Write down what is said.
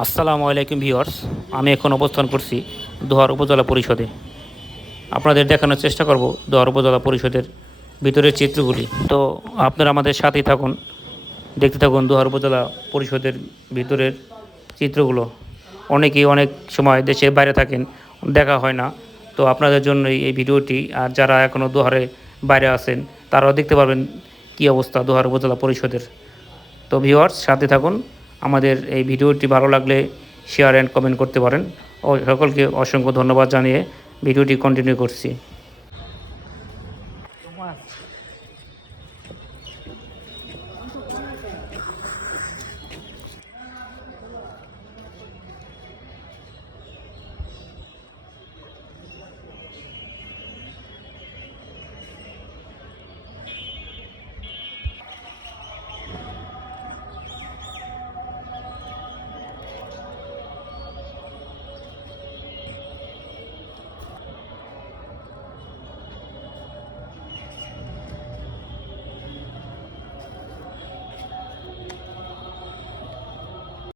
আসসালামু আলাইকুম ভিউয়ার্স। আমি এখন অবস্থান করছি দোহার উপজেলা পরিষদে। আপনাদের দেখানোর চেষ্টা করব দোহার উপজেলা পরিষদের ভিতরের চিত্রগুলি। তো আপনারা আমাদের সাথেই থাকুন, দেখতে থাকুন দোহার উপজেলা পরিষদের ভিতরের চিত্রগুলো। অনেকেই অনেক সময় দেশের বাইরে থাকেন, দেখা হয় না। তো আপনাদের জন্যই এই ভিডিওটি। আর যারা এখনও দোহারে বাইরে আছেন তারাও দেখতে পারবেন কী অবস্থা দোহার উপজেলা পরিষদের। তো ভিউয়ার্স, সাথে থাকুন। আমাদের এই ভিডিওটি ভালো লাগলে শেয়ার অ্যান্ড কমেন্ট করতে পারেন। ও সকলকে অসংখ্য ধন্যবাদ জানিয়ে ভিডিওটি কন্টিনিউ করছি।